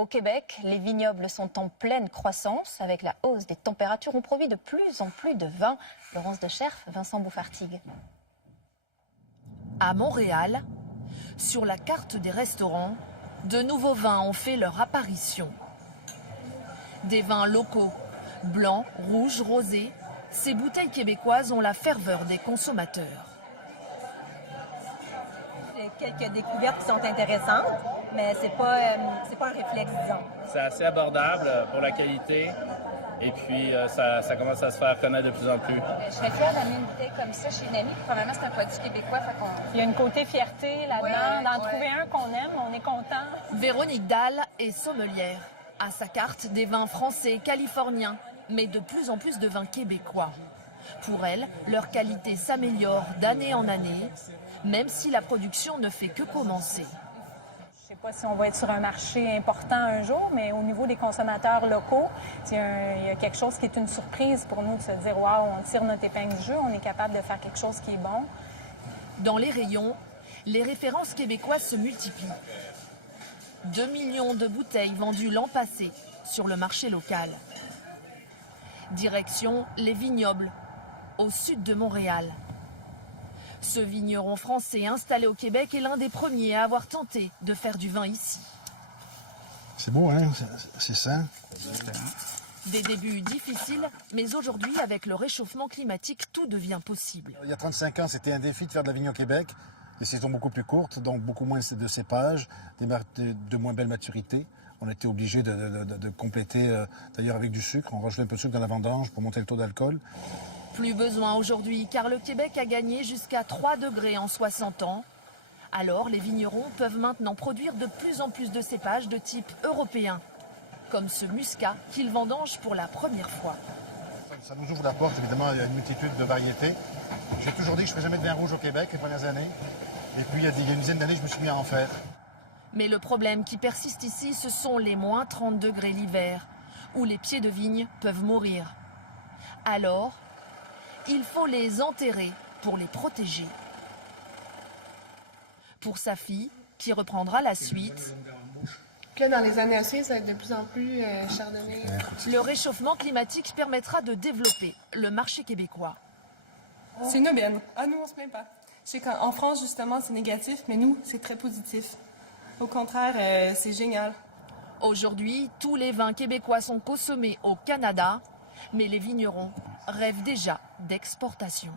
Au Québec, les vignobles sont en pleine croissance. Avec la hausse des températures, on produit de plus en plus de vin. Laurence Decherf, Vincent Bouffartigue. À Montréal, sur la carte des restaurants, de nouveaux vins ont fait leur apparition. Des vins locaux, blancs, rouges, rosés, ces bouteilles québécoises ont la ferveur des consommateurs. Quelques découvertes qui sont intéressantes, mais c'est pas un réflexe, disons. C'est assez abordable pour la qualité et puis ça commence à se faire connaître de plus en plus. Je serais fière d'amener une bouteille comme ça chez une amie, puis probablement c'est un produit québécois. Il y a une côté fierté là-dedans, d'en trouver un qu'on aime, on est content. Véronique Dalle est sommelière. À sa carte, des vins français, californiens, mais de plus en plus de vins québécois. Pour elle, leur qualité s'améliore d'année en année, même si la production ne fait que commencer. Je ne sais pas si on va être sur un marché important un jour, mais au niveau des consommateurs locaux, il y a quelque chose qui est une surprise pour nous de se dire « Wow, on tire notre épingle du jeu, on est capable de faire quelque chose qui est bon ». Dans les rayons, les références québécoises se multiplient. 2 millions de bouteilles vendues l'an passé sur le marché local. Direction les vignobles, au sud de Montréal. Ce vigneron français installé au Québec est l'un des premiers à avoir tenté de faire du vin ici. C'est beau, hein? C'est sain. Des débuts difficiles, mais aujourd'hui, avec le réchauffement climatique, tout devient possible. Il y a 35 ans, c'était un défi de faire de la vigne au Québec. Des saisons beaucoup plus courtes, donc beaucoup moins de cépages, de moins belle maturité. On a été obligé de compléter, d'ailleurs avec du sucre. On rajoute un peu de sucre dans la vendange pour monter le taux d'alcool. Plus besoin aujourd'hui, car le Québec a gagné jusqu'à 3 degrés en 60 ans. Alors, les vignerons peuvent maintenant produire de plus en plus de cépages de type européen, comme ce muscat qu'ils vendangent pour la première fois. Ça nous ouvre la porte, évidemment, il y a une multitude de variétés. J'ai toujours dit que je ne ferais jamais de vin rouge au Québec les premières années. Et puis, il y a une dizaine d'années, je me suis mis à en faire. Mais le problème qui persiste ici, ce sont les moins 30 degrés l'hiver, où les pieds de vigne peuvent mourir. Alors, il faut les enterrer pour les protéger. Pour sa fille, qui reprendra la suite, Là, dans les années à suivre, ça va être de plus en plus chardonnay. le réchauffement climatique permettra de développer le marché québécois. C'est une aubaine. Ah, nous, on se plaint pas. Je sais qu'en France, justement, c'est négatif, mais nous, c'est très positif. Au contraire, c'est génial. Aujourd'hui, tous les vins québécois sont consommés au Canada, mais les vignerons rêvent déjà d'exportation.